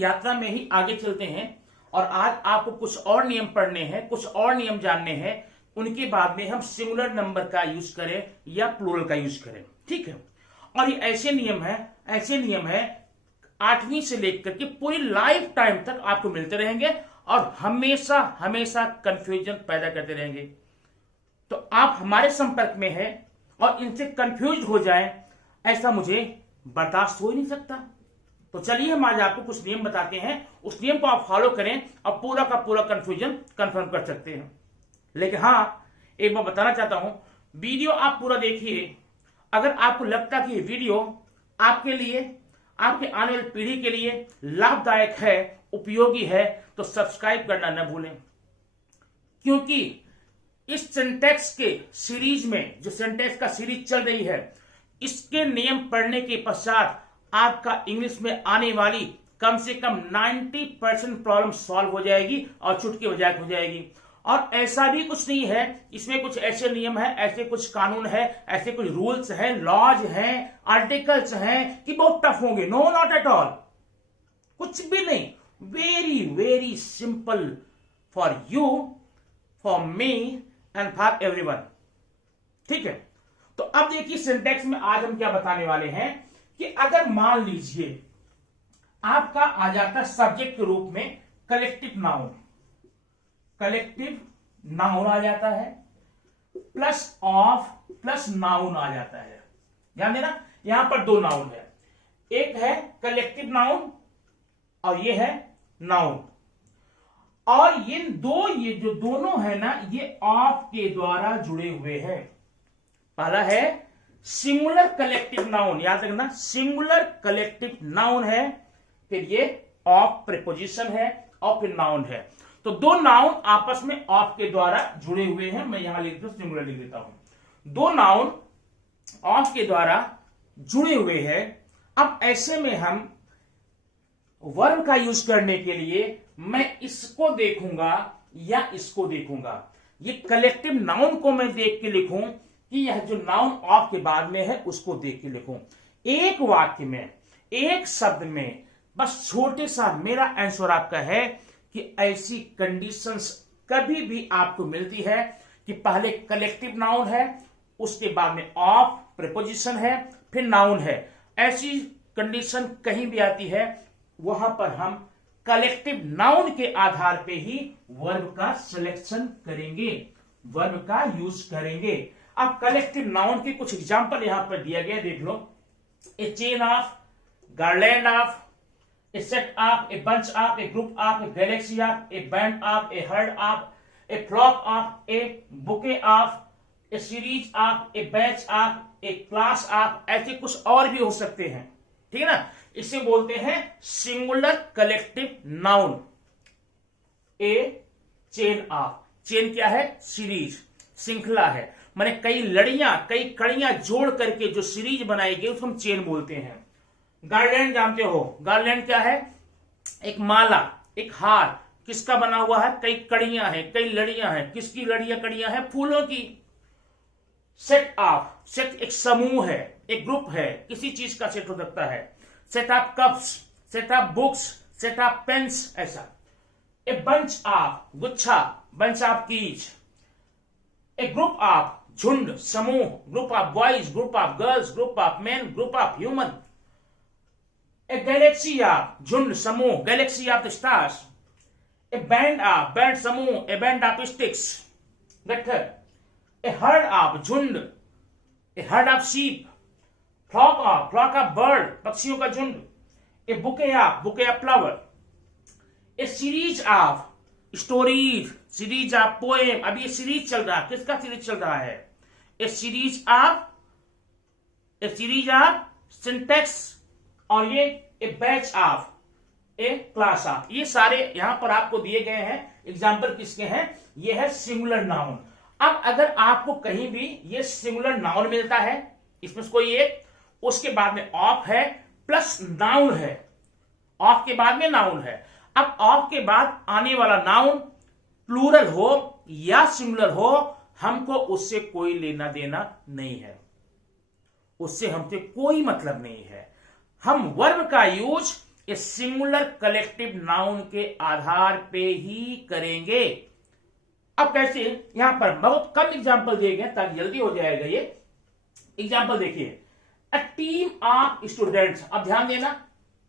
इसी यात्रा में ही आगे चलते हैं और आज आपको कुछ और नियम पढ़ने हैं, कुछ और नियम जानने हैं। उनके बाद में हम सिंगुलर नंबर का यूज करें या प्लूरल का यूज करें, ठीक है। और ये ऐसे नियम है 8वीं से लेकर के पूरी लाइफ टाइम तक आपको मिलते रहेंगे और हमेशा हमेशा कंफ्यूजन पैदा करते रहेंगे। तो आप हमारे संपर्क में हैं और इनसे कंफ्यूज हो जाएं, ऐसा मुझे बर्दाश्त हो ही नहीं सकता। तो चलिए हम आज आपको कुछ नियम बताते हैं, उस नियम को आप फॉलो करें और पूरा का पूरा कंफ्यूजन कंफर्म कर सकते हैं। लेकिन हाँ, एक बार बताना चाहता हूं, वीडियो आप पूरा देखिए। अगर आपको लगता कि ये वीडियो आपके लिए, आपके आने वाली पीढ़ी के लिए लाभदायक है, उपयोगी है, तो सब्सक्राइब करना न भूलें। क्योंकि इस सिंटैक्स के सीरीज में, जो सिंटैक्स का सीरीज चल रही है, इसके नियम पढ़ने के पश्चात आपका इंग्लिश में आने वाली कम से कम 90% प्रॉब्लम सॉल्व हो जाएगी और चुटकी बजाय हो जाएगी। और ऐसा भी कुछ नहीं है, इसमें कुछ ऐसे नियम है, ऐसे कुछ कानून है, ऐसे कुछ रूल्स हैं, लॉज हैं, आर्टिकल्स हैं कि बहुत टफ होंगे। नो, नॉट एट ऑल, कुछ भी नहीं। Very very simple for you, for me and for everyone, ठीक है। तो अब देखिए सिंटैक्स में आज हम क्या बताने वाले हैं कि अगर मान लीजिए आपका आ जाता सब्जेक्ट के रूप में कलेक्टिव नाउन आ जाता है, प्लस ऑफ प्लस नाउन आ जाता है। ध्यान देना, यहां पर दो नाउन है, एक है कलेक्टिव नाउन और ये है नाउन। और ये जो दोनों है ना, ये ऑफ के द्वारा जुड़े हुए हैं। पहला है सिंगुलर कलेक्टिव नाउन, याद रखना, सिंगुलर कलेक्टिव नाउन है, फिर ये ऑफ प्रीपोजिशन है और फिर नाउन है। तो दो नाउन आपस में ऑफ के द्वारा जुड़े हुए हैं। मैं यहां लिख दूं, सिंगुलर लिख देता हूं। दो नाउन ऑफ के द्वारा जुड़े हुए हैं। अब ऐसे में हम वर्ब का यूज करने के लिए मैं इसको देखूंगा या इसको देखूंगा। ये कलेक्टिव नाउन को मैं देख के लिखूं कि यह जो नाउन ऑफ के बाद में है उसको देख के लिखूं। एक वाक्य में, एक शब्द में, बस छोटे सा मेरा आंसर आपका है कि ऐसी कंडीशंस कभी भी आपको मिलती है कि पहले कलेक्टिव नाउन है, उसके बाद में ऑफ प्रीपोजिशन है, फिर नाउन है। ऐसी कंडीशन कहीं भी आती है, वहां पर हम कलेक्टिव नाउन के आधार पे ही वर्ब का सिलेक्शन करेंगे, वर्ब का यूज करेंगे। अब कलेक्टिव नाउन के कुछ एग्जांपल यहां पर दिया गया, देख लो। A chain of, garland of, a set of, a bunch of, a group of, a galaxy of, a band of, a herd of, a flock of, a bouquet of, a series of, a batch of, a class of, ऐसे कुछ और भी हो सकते हैं, ठीक है ना। इसे बोलते हैं singular collective noun. A chain of, chain क्या है? सीरीज, श्रृंखला है, माने कई लड़ियां, कई कड़ियां जोड़ करके जो सीरीज बनाई गई उसको हम चेन बोलते हैं। गार्लैंड जानते हो, गार्लैंड क्या है? एक माला, एक हार, किसका बना हुआ है? कई कड़ियां हैं, कई लड़ियां हैं। किसकी लड़ियां कड़ियां हैं? फूलों की। सेट ऑफ, सेट एक समूह है, एक ग्रुप है, किसी चीज का सेट हो सकता है। Set of cups, set of books, set of pens, ऐसा। ए बंच ऑफ, गुच्छा, bunch of keys. A group of, झुंड, समूह, group of boys, group of girls, group of men, group of human. A galaxy of, झुंड, समूह, galaxy of the stars. A band of, band, समूह, a band of sticks, गट्ठर. A herd of, झुंड, a herd of sheep. Flock of bird, पक्षियों का झुंड. A bouquet of flower. A series of stories, series of poem. अब ये series चल रहा है, किसका सीरीज चल रहा है? A series of syntax, और ये a batch of, a class of. ये सारे यहां पर आपको दिए गए हैं। एग्जाम्पल किसके हैं? ये है सिंगुलर नाउन। अब अगर आपको कहीं भी ये सिंगुलर नाउन मिलता है, इसमें कोई एक, उसके बाद में ऑफ है प्लस नाउन है, ऑफ के बाद में नाउन है। अब ऑफ के बाद आने वाला नाउन प्लूरल हो या सिंगुलर हो, हमको उससे कोई लेना देना नहीं है, उससे हमसे कोई मतलब नहीं है। हम वर्ब का यूज ये सिंगुलर कलेक्टिव नाउन के आधार पे ही करेंगे। अब कैसे, यहां पर बहुत कम एग्जांपल दिए गए ताकि जल्दी हो जाएगा ये। एग्जांपल देखिए, अ टीम ऑफ स्टूडेंट्स। अब ध्यान देना,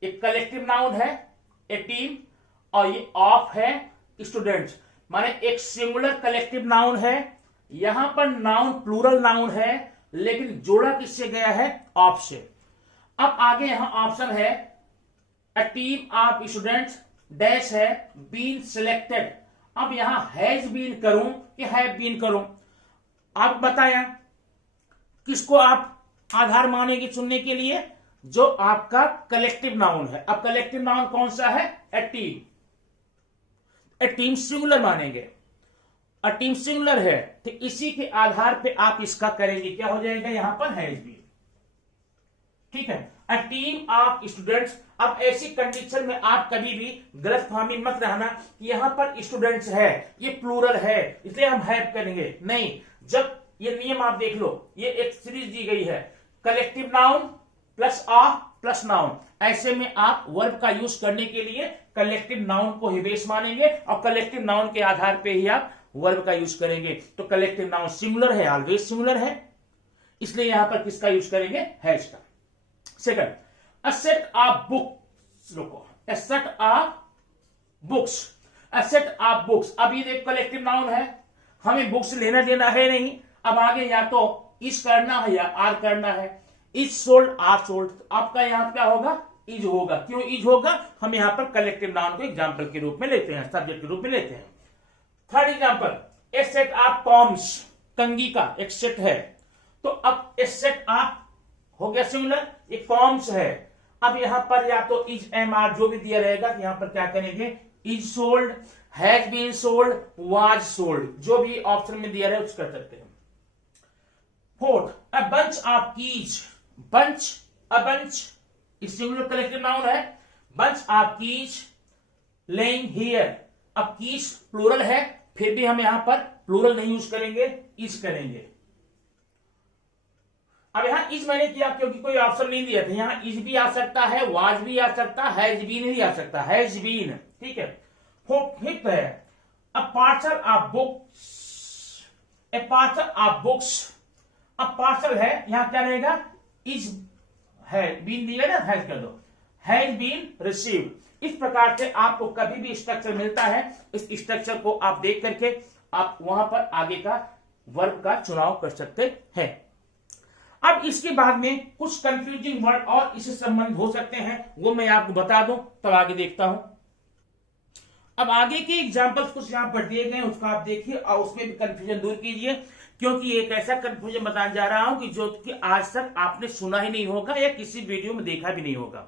एक कलेक्टिव नाउन है ए टीम, और ये ऑफ है स्टूडेंट्स, माने एक सिंगुलर कलेक्टिव नाउन है। यहां पर नाउन प्लूरल नाउन है, लेकिन जोड़ा किससे गया है, ऑफ से। अब आगे यहां ऑप्शन है अ टीम ऑफ स्टूडेंट्स डैश है बीन सिलेक्टेड। अब यहां हैज बीन करूं कि हैव बीन करूं, आप बताया किसको आप आधार मानेंगे चुनने के लिए, जो आपका कलेक्टिव नाउन है। अब कलेक्टिव नाउन कौन सा है, ए टीम। ए टीम सिंगुलर मानेंगे, अ टीम सिंगुलर है, तो इसी के आधार पे आप इसका करेंगे, क्या हो जाएगा यहां पर हैज बीन। ठीक है, अ टीम ऑफ स्टूडेंट्स। अब ऐसी कंडीशन में आप कभी भी गलतफहमी मत रहना कि यहां पर स्टूडेंट्स है, ये प्लूरल है इसलिए हम हैव करेंगे, नहीं। जब ये नियम आप देख लो, ये एक सीरीज दी गई है, collective noun plus of plus noun, ऐसे में आप वर्ब का यूज करने के लिए कलेक्टिव नाउन को ही बेस मानेंगे और कलेक्टिव नाउन के आधार पे ही आप वर्ब का यूज करेंगे। तो कलेक्टिव नाउन सिंगुलर है, ऑलवेज सिंगुलर है, इसलिए यहां पर किसका यूज करेंगे, हैज का। Second, a set of books. रुको, a set of books, a set of books. अब ये एक कलेक्टिव नाउन है, हमें बुक्स लेना देना है नहीं। अब आगे या तो इज करना है या आर करना है, इज सोल्ड आर सोल्ड, आपका यहां क्या होगा, इज होगा। क्यों इज होगा, हम यहां पर कलेक्टिव नाउन को एग्जाम्पल के रूप में लेते हैं, सब्जेक्ट के रूप में लेते हैं। Third example, a set of combs, कंगी का एक सेट है, तो अब ए सेट ऑफ हो गया सिंगुलर, ये कॉम्स है। अब यहां पर या तो इज एम आर जो भी दिया रहेगा, यहां पर क्या करेंगे, is sold, has been sold, was sold, जो भी ऑप्शन में दिया रहे उसका करते हैं। Fourth, a bunch of keys. Bunch, a bunch singular collective noun है, bunch of keys lying here. अब कीज प्लूरल है, फिर भी हम यहां पर प्लूरल नहीं यूज करेंगे, इज करेंगे। अब यहां इज मैंने किया क्योंकि कोई ऑप्शन नहीं दिया था, यहां इज भी आ सकता है, वाज भी आ सकता है, हैज बीन भी आ सकता है, हैज बीन। ठीक है, फिफ्थ है अ parcel of books, A parcel of books. अब पार्सल है, यहां क्या रहेगा, इज है, बीन दिया ना, हैज कर दो, हैज बीन रिसीव्ड। इस प्रकार से आपको कभी भी स्ट्रक्चर मिलता है, इस स्ट्रक्चर को आप देख करके आप वहां पर आगे का वर्ब का चुनाव कर सकते हैं। अब इसके बाद में कुछ कंफ्यूजिंग वर्ड और इससे संबंध हो सकते हैं, वो मैं आपको बता दूं, तब आगे देखता हूं। अब आगे के एग्जांपल्स कुछ यहां पर दिए गए, उसका आप देखिए और उसमें भी कंफ्यूजन दूर कीजिए, क्योंकि एक ऐसा कंफ्यूजन बताने जा रहा हूं कि जो कि आज तक आपने सुना ही नहीं होगा या किसी वीडियो में देखा भी नहीं होगा।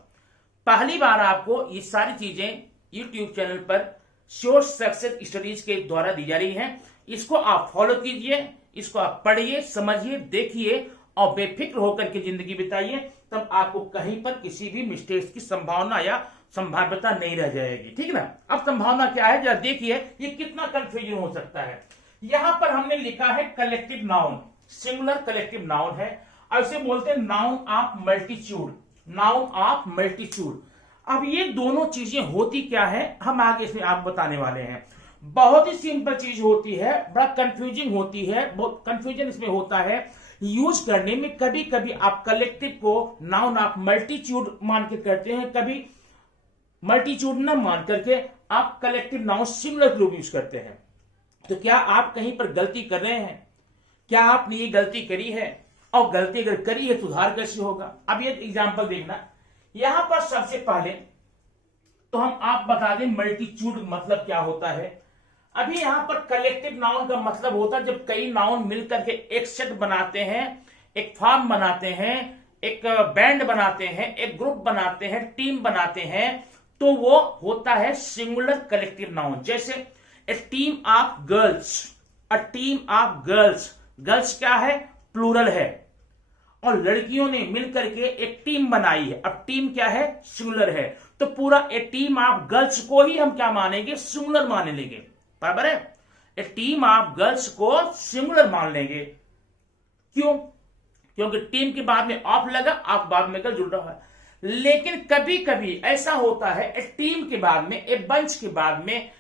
पहली बार आपको ये सारी चीजें यूट्यूब चैनल पर श्योर सक्सेस स्टडीज के द्वारा दी जा रही हैं। इसको आप फॉलो कीजिए, इसको आप पढ़िए, समझिए, देखिए और बेफिक्र होकर के जिंदगी बिताइए, तब आपको कहीं पर किसी भी मिस्टेक्स की संभावना या संभाव्यता नहीं रह जाएगी। ठीक है ना। अब संभावना क्या है, जरा देखिए ये कितना कंफ्यूजन हो सकता है। यहां पर हमने लिखा है collective noun, singular collective noun है, और इसे बोलते हैं noun of multitude, noun of multitude. अब ये दोनों चीजें होती क्या है, हम आगे इसमें आप बताने वाले हैं। बहुत ही सिंपल चीज होती है, बड़ा कंफ्यूजिंग होती है, बहुत कंफ्यूजन इसमें होता है यूज करने में। कभी कभी आप कलेक्टिव को नाउन ऑफ मल्टीट्यूड मान के करते हैं, कभी मल्टीट्यूड न मान करके आप collective noun singular group use करते हैं। तो क्या आप कहीं पर गलती कर रहे हैं, क्या आपने ये गलती करी है, और गलती अगर करी है सुधार कैसे होगा। अब ये एग्जांपल देखना, यहां पर सबसे पहले तो हम आप बता दें मल्टीट्यूड मतलब क्या होता है। अभी यहां पर कलेक्टिव नाउन का मतलब होता है जब कई नाउन मिलकर के एक सेट बनाते हैं, एक फॉर्म बनाते हैं, एक बैंड बनाते हैं, एक ग्रुप बनाते हैं, टीम बनाते हैं, तो वो होता है सिंगुलर कलेक्टिव नाउन। जैसे a team of girls, a team of girls, girls क्या है, प्लूरल है, और लड़कियों ने मिलकर के एक टीम बनाई है। अब टीम क्या है, सिंगुलर है, तो पूरा ए टीम ऑफ गर्ल्स को ही हम क्या मानेंगे, सिंगुलर मान लेंगे, बराबर है। ए टीम ऑफ गर्ल्स को सिंगुलर मान लेंगे, क्यों, क्योंकि टीम के बाद में ऑफ लगा, ऑफ बाद में गर्ल जुड़ रहा है। लेकिन कभी कभी ऐसा होता है ए टीम के बाद में, ए बंच के बाद में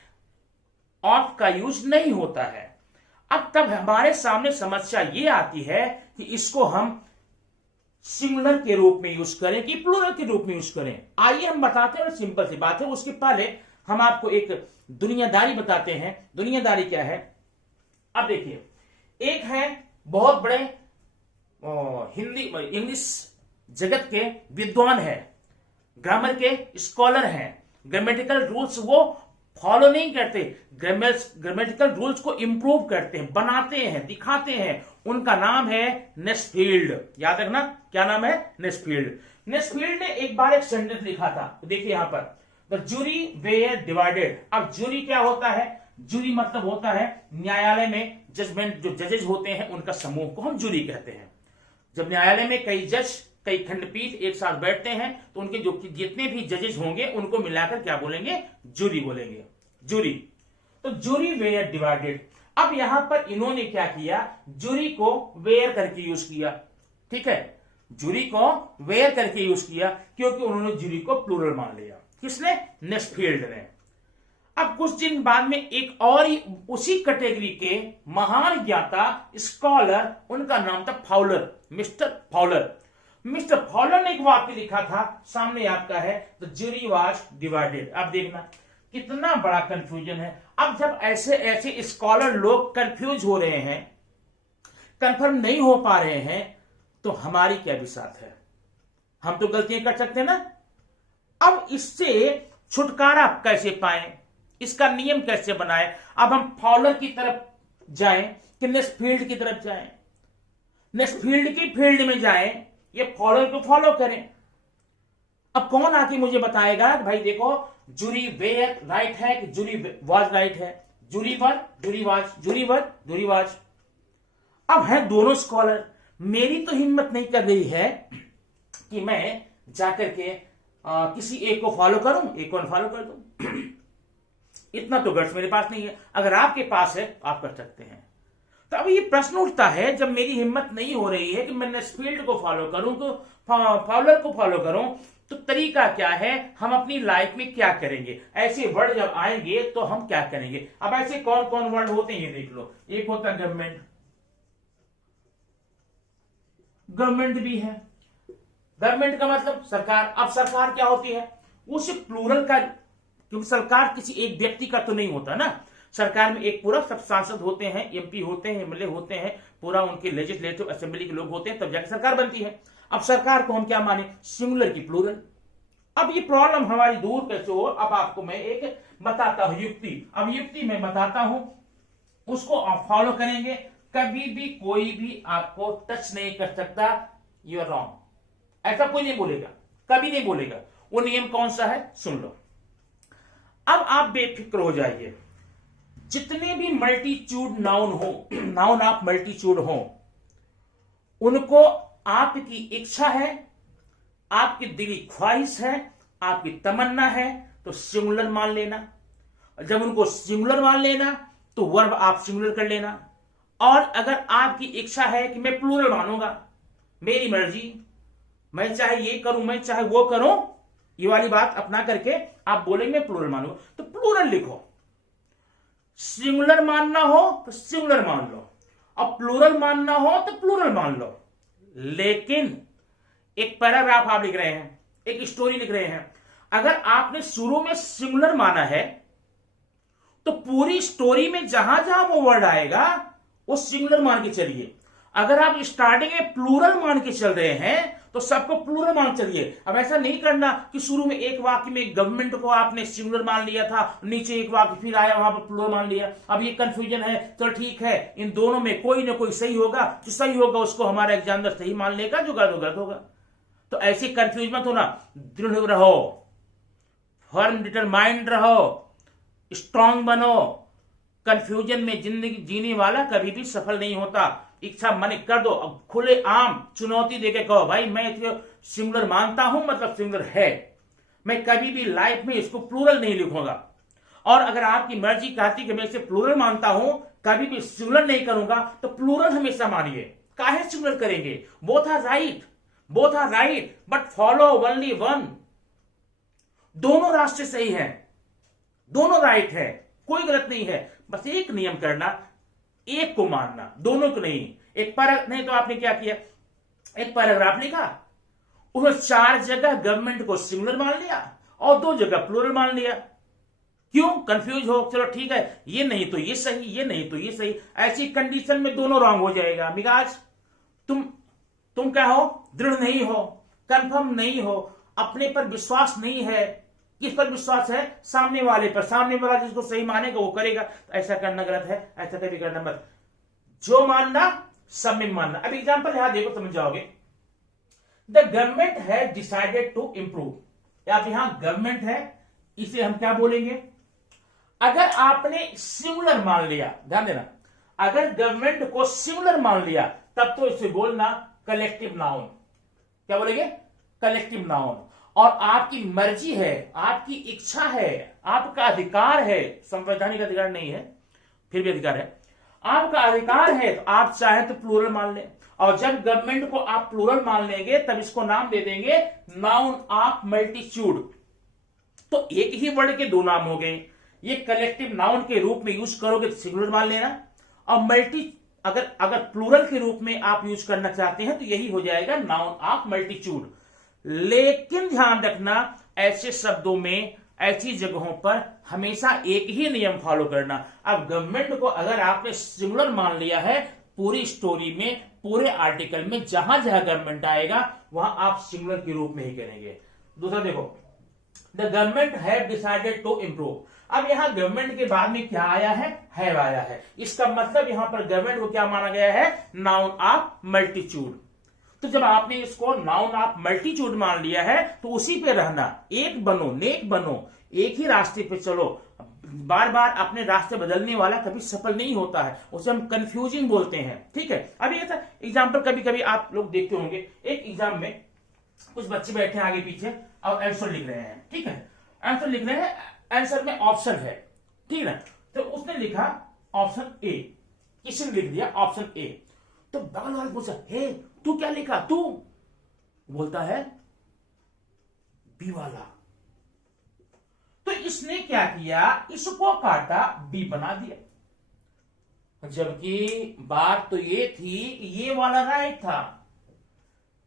ऑफ का यूज नहीं होता है। अब तब हमारे सामने समस्या ये आती है कि इसको हम सिंगुलर के रूप में यूज करें कि प्लूरल के रूप में यूज करें। आइए हम बताते हैं, सिंपल सी बात है। उसके पहले हम आपको एक दुनियादारी बताते हैं। दुनियादारी क्या है? अब देखिए, एक है बहुत बड़े हिंदी इंग्लिश जगत के विद्वान है, ग्रामर के स्कॉलर हैं, ग्रामेटिकल रूल्स वो फॉलो नहीं करते, ग्रामेटिकल रूल्स को इंप्रूव करते हैं, बनाते हैं, दिखाते हैं। उनका नाम है नेस्फील्ड। याद रखना, क्या नाम है? नेस्फील्ड। नेस्फील्ड ने एक बार एक सेंटेंस लिखा था, तो देखिए यहां पर, द जूरी वेयर डिवाइडेड। अब जूरी क्या होता है? जूरी मतलब होता है न्यायालय में जजमेंट, जो जजेज होते हैं उनका समूह को हम जूरी कहते हैं। जब न्यायालय में कई जज, कई खंडपीठ एक साथ बैठते हैं तो उनके जो जितने भी जजेस होंगे उनको मिलाकर क्या बोलेंगे? जूरी बोलेंगे, जूरी। तो जूरी वेयर डिवाइडेड। अब यहां पर इन्होंने क्या किया? जूरी को वेयर करके यूज किया। ठीक है, जूरी को वेयर करके यूज किया क्योंकि उन्होंने जूरी को प्लूरल मान लिया। किसने? नेस्फील्ड ने। अब कुछ दिन बाद में एक और ही उसी कैटेगरी के महान ज्ञाता स्कॉलर, उनका नाम था Fowler, Mister Fowler. Mister Fowler ने एक वाक्य लिखा था, सामने आपका है, द जूरी वाज डिवाइडेड। अब देखना कितना बड़ा कंफ्यूजन है। अब जब ऐसे ऐसे स्कॉलर लोग कंफ्यूज हो रहे हैं, कंफर्म नहीं हो पा रहे हैं, तो हमारी क्या बिसात है? हम तो गलतियां कर सकते हैं ना। अब इससे छुटकारा कैसे पाएं? इसका नियम कैसे बनाएं? अब हम फॉलर की तरफ जाएं कि नेस्फील्ड की तरफ जाएं? नेस्फील्ड की फील्ड में जाएं, ये फॉलो को फॉलो करें। अब कौन आके मुझे बताएगा भाई देखो जूरी वेयर राइट है कि जूरी वाज राइट है? Jury were, jury was, jury were, jury was. अब है दोनों स्कॉलर। मेरी तो हिम्मत नहीं कर रही है कि मैं जाकर के किसी एक को फॉलो करूं, एक को अनफॉलो कर दूं। इतना तो गट्स मेरे पास नहीं है। अगर आपके पास है आप कर सकते हैं। तो अब ये प्रश्न उठता है, जब मेरी हिम्मत नहीं हो रही है कि मैं नेस्फील्ड को फॉलो करूं, तो फाउलर को फॉलो करूं, तो तरीका क्या है? हम अपनी लाइफ में क्या करेंगे? ऐसे वर्ड जब आएंगे तो हम क्या करेंगे? अब ऐसे कौन कौन वर्ड होते हैं देख लो। एक होता है गवर्नमेंट, गवर्नमेंट भी है। गवर्नमेंट का मतलब सरकार। अब सरकार क्या होती है? उस प्लूरल का, क्योंकि सरकार किसी एक व्यक्ति का तो नहीं होता ना। सरकार में एक पूरा सब सांसद होते हैं, एमपी होते हैं, एमएलए होते हैं, पूरा उनके लेजिस्लेटिव असेंबली के लोग होते हैं, तब जाकर सरकार बनती है। अब सरकार को हम क्या माने? सिंगुलर की प्लूरल। अब ये प्रॉब्लम हमारी दूर कैसे हो? अब आपको मैं एक बताता हूं युक्ति। अब युक्ति मैं बताता हूं, उसको आप फॉलो करेंगे, कभी भी कोई भी आपको टच नहीं कर सकता। यू आर रॉन्ग, ऐसा कोई नहीं बोलेगा, कभी नहीं बोलेगा। वो नियम कौन सा है? सुन लो। अब आप बेफिक्र हो जाइए। जितने भी मल्टीट्यूड नाउन हो, नाउन ऑफ मल्टीट्यूड हो, उनको आपकी इच्छा है, आपकी दिली ख्वाहिश है, आपकी तमन्ना है तो सिंगुलर मान लेना। जब उनको सिंगुलर मान लेना तो वर्ब आप सिंगुलर कर लेना। और अगर आपकी इच्छा है कि मैं प्लूरल मानूंगा, मेरी मर्जी, मैं चाहे ये करूं, मैं चाहे वो करूं, ये वाली बात अपना करके आप बोलेंगे मैं प्लूरल मानूंगा, तो प्लूरल लिखो। सिंगुलर मानना हो तो सिंगुलर मान लो, अब प्लूरल मानना हो तो प्लूरल मान लो। लेकिन एक पैराग्राफ आप लिख रहे हैं, एक स्टोरी लिख रहे हैं, अगर आपने शुरू में सिंगुलर माना है तो पूरी स्टोरी में जहां जहां वो वर्ड आएगा वो सिंगुलर मान के चलिए। अगर आप स्टार्टिंग में प्लूरल मान के चल रहे हैं तो सबको प्लूरल मान चलिए। अब ऐसा नहीं करना कि शुरू में एक वाक्य में गवर्नमेंट को आपने सिंगुलर मान लिया था, नीचे एक वाक्य फिर आया वहां पर प्लूरल मान लिया। अब ये कंफ्यूजन है। तो ठीक है, इन दोनों में कोई ना कोई सही होगा, जो सही होगा उसको हमारा एग्जामिनर सही मान लेगा, जो गलत होगा। तो ऐसे कंफ्यूज मत होना, दृढ़ रहो, फर्म डिटरमाइंड रहो, स्ट्रांग बनो। कंफ्यूजन में जिंदगी जीने वाला कभी भी सफल नहीं होता। इच्छा मन कर दो, अब खुले आम चुनौती देके कहो भाई मैं इसको सिंगुलर मानता हूं, मतलब सिंगुलर है, मैं कभी भी लाइफ में इसको प्लूरल नहीं लिखूंगा। और अगर आपकी मर्जी कहती कि मैं इसे प्लूरल मानता हूं, कभी भी सिंगुलर नहीं करूंगा, तो प्लूरल हमेशा मानिए। काहे सिंगुलर करेंगे? Both are right, both are right but follow only one. दोनों रास्ते सही हैं, दोनों राइट है, कोई गलत नहीं है। बस एक नियम करना, एक को मानना, दोनों को नहीं। एक पैराग्राफ नहीं तो आपने क्या किया, एक पैराग्राफ लिखा, उसमें 4 जगह गवर्नमेंट को सिंगुलर मान लिया और 2 जगह प्लूरल मान लिया। क्यों कंफ्यूज हो, चलो ठीक है, ये नहीं तो ये सही, ये नहीं तो ये सही। ऐसी कंडीशन में दोनों रॉन्ग हो जाएगा। मिजाज तुम क्या हो, दृढ़ नहीं हो, कंफर्म नहीं हो, अपने पर विश्वास नहीं है। किस पर विश्वास है, सामने वाले पर। सामने वाला जिसको सही मानेगा वो करेगा। तो ऐसा करना गलत है, ऐसा कभी करना मत। जो मानना सब में मानना। अब एग्जांपल यहां देखो, समझ जाओगे। द गवर्नमेंट है डिसाइडेड टू इंप्रूव। अब यहां गवर्नमेंट है, इसे हम क्या बोलेंगे। अगर आपने सिंगुलर मान लिया, ध्यान देना, अगर गवर्नमेंट को सिंगुलर मान लिया तब तो इसे बोलना कलेक्टिव नाउन। क्या बोलेंगे, कलेक्टिव नाउन। और आपकी मर्जी है, आपकी इच्छा है, आपका अधिकार है, संवैधानिक अधिकार नहीं है, फिर भी अधिकार है, आपका अधिकार है। तो आप चाहें तो प्लूरल मान लें, और जब गवर्नमेंट को आप प्लूरल मान लेंगे तब इसको नाम दे देंगे नाउन ऑफ मल्टीट्यूड। तो एक ही वर्ड के 2 नाम हो गए। ये कलेक्टिव नाउन के रूप में यूज करोगे तो सिंगुलर मान लेना, और अगर प्लूरल के रूप में आप यूज करना चाहते हैं तो यही हो जाएगा नाउन ऑफ मल्टीट्यूड। लेकिन ध्यान रखना, ऐसे शब्दों में, ऐसी जगहों पर हमेशा एक ही नियम फॉलो करना। अब गवर्नमेंट को अगर आपने सिंगुलर मान लिया है, पूरी स्टोरी में, पूरे आर्टिकल में जहां जहां गवर्नमेंट आएगा वहां आप सिंगुलर के रूप में ही करेंगे। दूसरा देखो, the government have decided to improve. अब यहां गवर्नमेंट के बाद में क्या आया है, हैव आया है। इसका मतलब यहां पर गवर्नमेंट को क्या माना गया है, नाउन ऑफ मल्टीट्यूड। तो जब आपने इसको नाउन ऑफ मल्टीट्यूड मान लिया है तो उसी पे रहना, एक बनो, नेक बनो, एक ही रास्ते पे चलो। बार बार अपने रास्ते बदलने वाला कभी सफल नहीं होता है, उसे हम कंफ्यूजिंग बोलते हैं। ठीक है, अब ये था एग्जाम्पल, कभी कभी आप लोग देखते होंगे, एक एग्जाम में कुछ बच्चे बैठे आगे पीछे और आंसर लिख रहे हैं। ठीक है, आंसर लिख रहे हैं, आंसर में ऑप्शन है, ठीक है। तो उसने लिखा ऑप्शन ए, किसी ने लिख दिया ऑप्शन ए। तो बगल वाला पूछा, हे तू क्या लिखा, तू बोलता है बी वाला। तो इसने क्या किया, इसको काटा, बी बना दिया। जबकि बात तो ये थी कि ये वाला राइट था,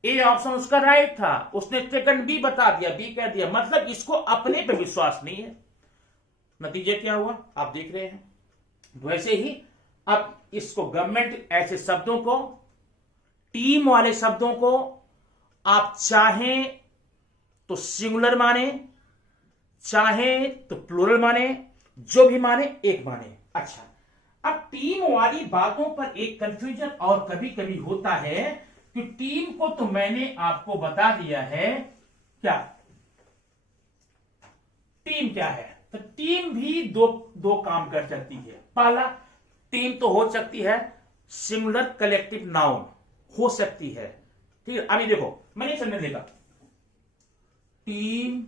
ए ऑप्शन उसका राइट था, उसने सेकंड बी बता दिया, बी कह दिया। मतलब इसको अपने पे विश्वास नहीं है। नतीजे क्या हुआ आप देख रहे हैं। वैसे ही अब इसको गवर्नमेंट, ऐसे शब्दों को, टीम वाले शब्दों को आप चाहें तो सिंगुलर माने, चाहे तो प्लूरल माने, जो भी माने एक माने। अच्छा, अब टीम वाली बातों पर एक कंफ्यूजन और कभी कभी होता है कि टीम को तो मैंने आपको बता दिया है, क्या टीम क्या है। तो टीम भी दो काम कर सकती है। पहला, टीम तो हो सकती है सिंगुलर कलेक्टिव नाउन, हो सकती है। ठीक है, अभी देखो मैंने समझ लेगा, टीम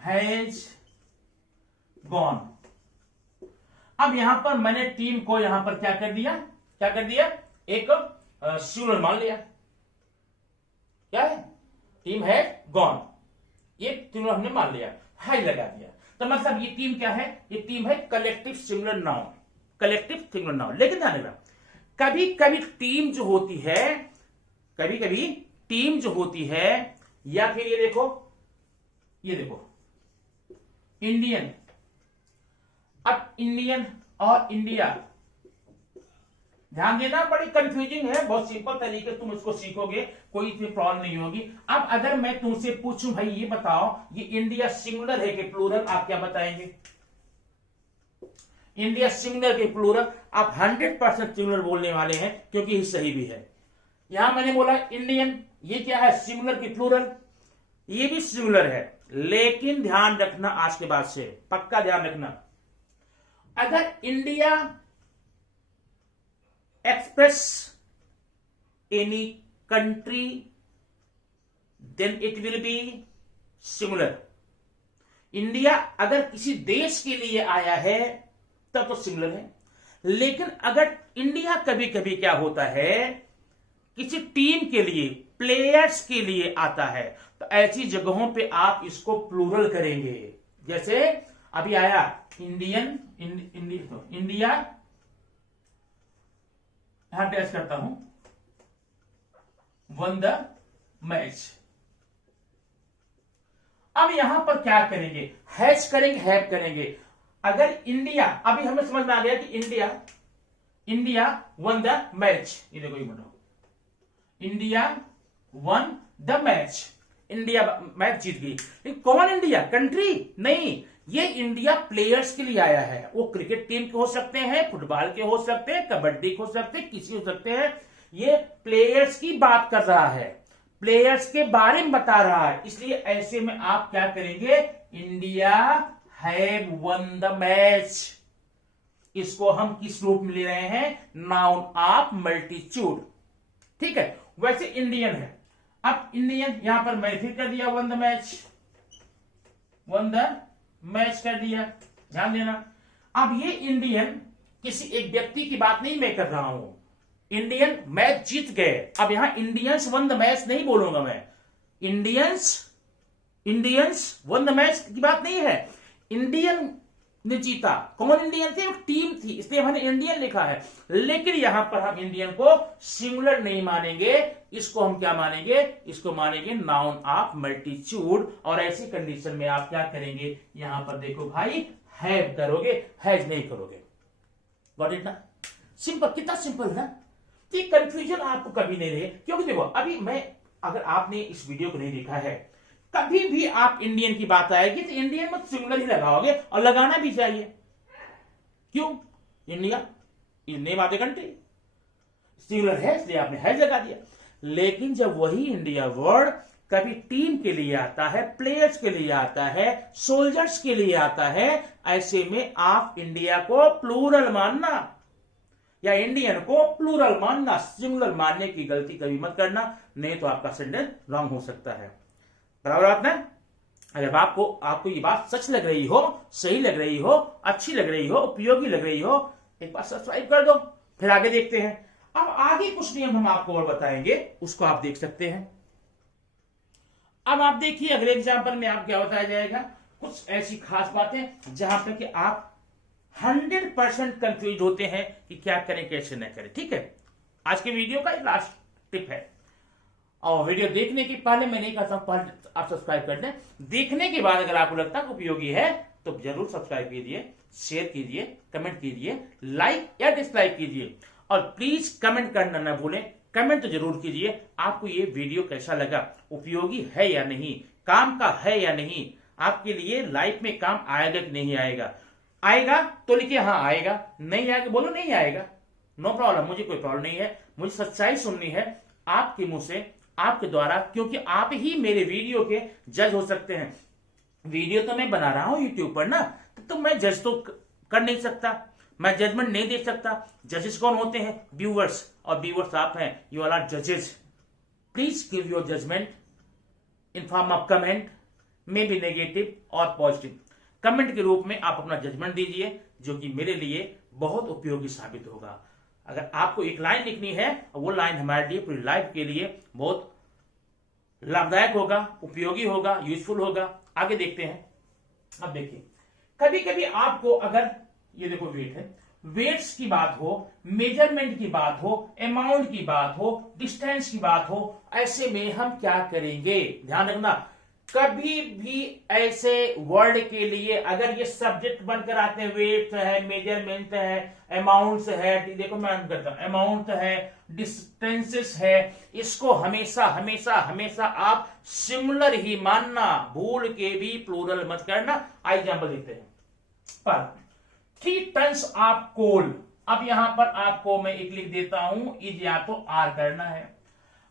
हैज गॉन। अब यहां पर मैंने टीम को यहां पर क्या कर दिया, एक सिंगुलर मान लिया। क्या है, टीम हैज गॉन, ये तीनों हमने मान लिया, हाई लगा दिया। तो मतलब ये टीम क्या है, ये टीम है collective singular noun, collective singular noun. लेकिन ध्यान रखना, कभी कभी टीम जो होती है, कभी कभी टीम जो होती है, या फिर ये देखो इंडियन। अब इंडियन और इंडिया, ध्यान देना, बड़ी कंफ्यूजिंग है। बहुत सिंपल तरीके तुम इसको सीखोगे, कोई इसमें प्रॉब्लम नहीं होगी। अब अगर मैं तुमसे पूछूं भाई ये बताओ, ये इंडिया सिंगुलर है कि प्लूरल, आप क्या बताएंगे। इंडिया सिंगुलर के प्लूरल आप 100% सिंगुलर बोलने वाले हैं, क्योंकि ये सही भी है। यहां मैंने बोला इंडियन, ये क्या है, सिंगुलर की प्लूरल, ये भी सिंगुलर है। लेकिन ध्यान रखना, आज के बाद से पक्का ध्यान रखना, अगर India express any country then it will be singular. India अगर किसी देश के लिए आया है तब तो सिंगुलर है। लेकिन अगर इंडिया, कभी कभी क्या होता है किसी टीम के लिए, प्लेयर्स के लिए आता है, तो ऐसी जगहों पे आप इसको प्लूरल करेंगे। जैसे अभी आया इंडिया, यहां टेस्ट करता हूं, वन द मैच। अब यहां पर क्या करेंगे, हैज करेंगे, हैव करेंगे। अगर इंडिया, अभी हमें समझ में आ गया कि इंडिया वन द मैच, ये देखो, ये बताओ, India won the match, India match जीत गई। लेकिन कौन इंडिया, कंट्री नहीं, ये इंडिया प्लेयर्स के लिए आया है। वो क्रिकेट टीम के हो सकते हैं, फुटबॉल के हो सकते हैं, कबड्डी के हो सकते हैं, किसी हो सकते हैं। ये प्लेयर्स की बात कर रहा है, प्लेयर्स के बारे में बता रहा है, इसलिए ऐसे में आप क्या करेंगे, India have one the match. इसको हम किस रूप में ले रहे हैं, नाउन ऑफ मल्टीट्यूड। ठीक है, वैसे इंडियन है। अब इंडियन यहां पर मैं फिर कर दिया, one the match, one the match कर दिया, ध्यान देना। अब ये इंडियन किसी एक व्यक्ति की बात नहीं मैं कर रहा हूं, इंडियन मैच जीत गए। अब यहां इंडियंस वन द मैच नहीं बोलूंगा मैं, इंडियंस वन द मैच की बात नहीं है, इंडियन ने जीता। कौन इंडियन थे, टीम थी, इसलिए हमने इंडियन लिखा है। लेकिन यहां पर हम इंडियन को सिंगुलर नहीं मानेंगे, इसको हम क्या मानेंगे, इसको मानेंगे नाउन ऑफ मल्टीट्यूड। और ऐसी कंडीशन में आप क्या करेंगे, यहां पर देखो भाई, हैव करोगे, हैज नहीं करोगे। गॉट इट ना, सिंपल, कितना सिंपल है ना। तो कंफ्यूजन आपको कभी नहीं रहे, क्योंकि देखो अभी मैं, अगर आपने इस वीडियो को नहीं देखा है, कभी भी आप इंडियन की बात आएगी तो इंडियन में सिंगुलर ही लगाओगे, और लगाना भी चाहिए। क्यों, India is name of the country, singular है इसलिए आपने है लगा दिया। लेकिन जब वही इंडिया वर्ड कभी टीम के लिए आता है, प्लेयर्स के लिए आता है, सोल्जर्स के लिए आता है, ऐसे में आप इंडिया को प्लूरल मानना या इंडियन को प्लूरल मानना, सिंगुलर मानने की गलती कभी मत करना, नहीं तो आपका सेंटेंस रॉन्ग हो सकता है। बराबर बात ना। अगर आपको ये बात सच लग रही हो, सही लग रही हो, अच्छी लग रही हो, उपयोगी लग रही हो, एक बार सब्सक्राइब कर दो, फिर आगे देखते हैं। अब आगे कुछ नियम हम आपको और बताएंगे, उसको आप देख सकते हैं। अब आप देखिए अगले एग्जाम्पल में आप क्या बताया जाएगा, कुछ ऐसी खास बातें जहां पर कि आप 100% कंफ्यूज होते हैं कि क्या करें कैसे न करें। ठीक है, आज के वीडियो का लास्ट टिप है। और वीडियो देखने के पहले मैं नहीं कहता हूं पहले आप सब्सक्राइब कर दें, देखने के बाद अगर आपको लगता है उपयोगी है तो जरूर सब्सक्राइब कीजिए, शेयर कीजिए, कमेंट कीजिए, लाइक या डिसलाइक कीजिए, और प्लीज कमेंट करना ना भूलें। कमेंट तो जरूर कीजिए, आपको ये वीडियो कैसा लगा, उपयोगी है या नहीं, काम का है या नहीं, आपके लिए लाइफ में काम आएगा कि नहीं आएगा। आएगा तो लिखिए हाँ आएगा, नहीं आएगा बोलो नहीं आएगा, नो प्रॉब्लम, मुझे कोई प्रॉब्लम नहीं है। मुझे सच्चाई सुननी है आपके मुंह से, आपके द्वारा, क्योंकि आप ही मेरे वीडियो के जज हो सकते हैं। वीडियो तो मैं बना रहा हूं यूट्यूब पर ना, तो मैं जज तो कर नहीं सकता, मैं जजमेंट नहीं दे सकता। जजेस कौन होते हैं, व्यूअर्स, और व्यूअर्स आप हैं, यू ऑल आर जजेस। Please give your judgement in form of comment, maybe negative और पॉजिटिव। कमेंट के रूप में आप अपना जजमेंट दीजिए, जो कि मेरे लिए बहुत उपयोगी साबित होगा। अगर आपको एक लाइन लिखनी है, वो लाइन हमारे लिए पूरी लाइफ के लिए बहुत लाभदायक होगा, उपयोगी होगा, यूजफुल होगा। आगे देखते हैं। अब देखिए, कभी कभी आपको अगर ये देखो वेट है, वेट्स की बात हो, मेजरमेंट की बात हो, अमाउंट की बात हो, डिस्टेंस की बात हो, ऐसे में हम क्या करेंगे, ध्यान रखना। कभी भी ऐसे वर्ड के लिए अगर ये सब्जेक्ट बनकर आते हैं, वेट है, मेजरमेंट है, अमाउंट है, देखो मैं करता हूं, अमाउंट है, डिस्टेंसेस है, इसको हमेशा हमेशा हमेशा आप सिमिलर ही मानना, भूल के भी प्लूरल मत करना। आई एग्जाम्पल देते हैं, पर 3 टन्स ऑफ कोल। अब यहां पर आपको मैं एक लिख देता हूं, इज या तो आर करना है।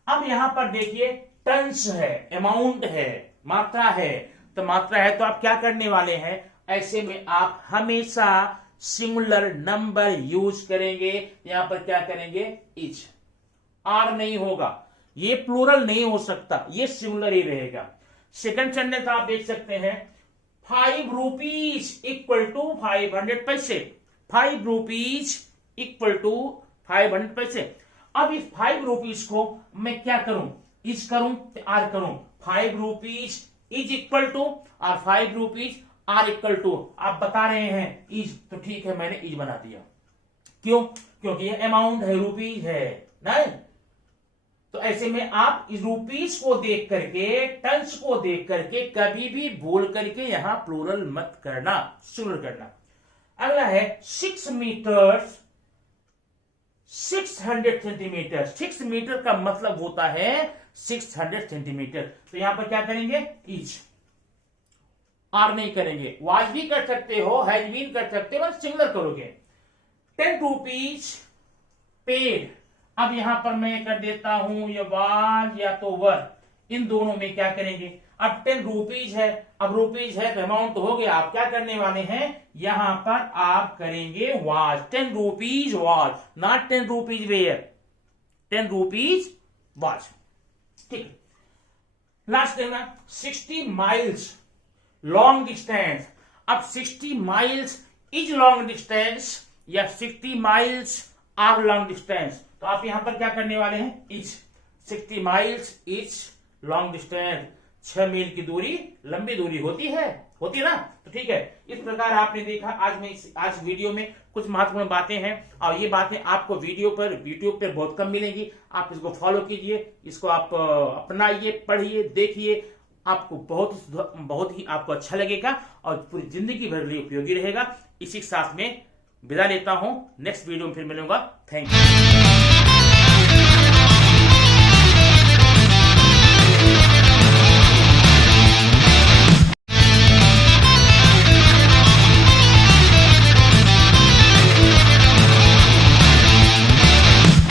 अब यहां पर देखिए टन्स है, अमाउंट है, मात्रा है, तो मात्रा है तो आप क्या करने वाले हैं, ऐसे में आप हमेशा सिंगुलर नंबर यूज करेंगे। यहां पर क्या करेंगे, इज, आर नहीं होगा, ये प्लूरल नहीं हो सकता, ये सिंगुलर ही रहेगा। सेकंड सेंटेंस आप देख सकते हैं, 5 रुपीज इक्वल टू 500 पैसे, 5 रुपीज इक्वल टू 500 पैसे। अब इस 5 रुपीज को मैं क्या करूं, इज करूं आर करूं, 5 रुपीज इज इक्वल टू और 5 रुपीज आर इक्वल टू। आप बता रहे हैं इज, तो ठीक है मैंने इज बना दिया। क्यों? क्योंकि ये अमाउंट है, रुपीज है नहीं। तो ऐसे में आप इस रुपीज को देख करके, टन्स को देख करके कभी भी बोल करके यहां प्लूरल मत करना, सिंगुलर करना। अगला है 6 मीटर 600 सेंटीमीटर। 6 मीटर का मतलब होता है 600 सेंटीमीटर। तो यहां पर क्या करेंगे, इज, आर नहीं करेंगे। वाज भी कर सकते हो, हैज बीन कर सकते हो, सिंगुलर करोगे। 10 रुपीज पेड। अब यहां पर मैं कर देता हूं ये वाज या तो वर, इन दोनों में क्या करेंगे। अब 10 रुपीज है, अब रुपीज है तो अमाउंट तो हो गया। आप क्या करने वाले हैं, यहां पर आप करेंगे was. 10 rupees was, not 10 rupees were, 10 rupees was. ठीक है, लास्ट देखना 60 माइल्स लॉन्ग डिस्टेंस। अब 60 माइल्स इज लॉन्ग डिस्टेंस या 60 माइल्स आर लॉन्ग डिस्टेंस। तो आप यहां पर क्या करने वाले हैं, is. 60 miles is long distance, 6 मील की दूरी लंबी दूरी होती है ना। तो ठीक है, इस प्रकार आपने देखा आज वीडियो में कुछ महत्वपूर्ण बातें हैं, और ये बातें आपको वीडियो पर यूट्यूब पर बहुत कम मिलेंगी। आप इसको फॉलो कीजिए, इसको आप अपनाइए, पढ़िए, देखिए, आपको बहुत ही आपको अच्छा लगेगा और पूरी जिंदगी भर लिए उपयोगी रहेगा। इसी के साथ में विदा लेता हूं, नेक्स्ट वीडियो में फिर मिलूंगा। Thank you.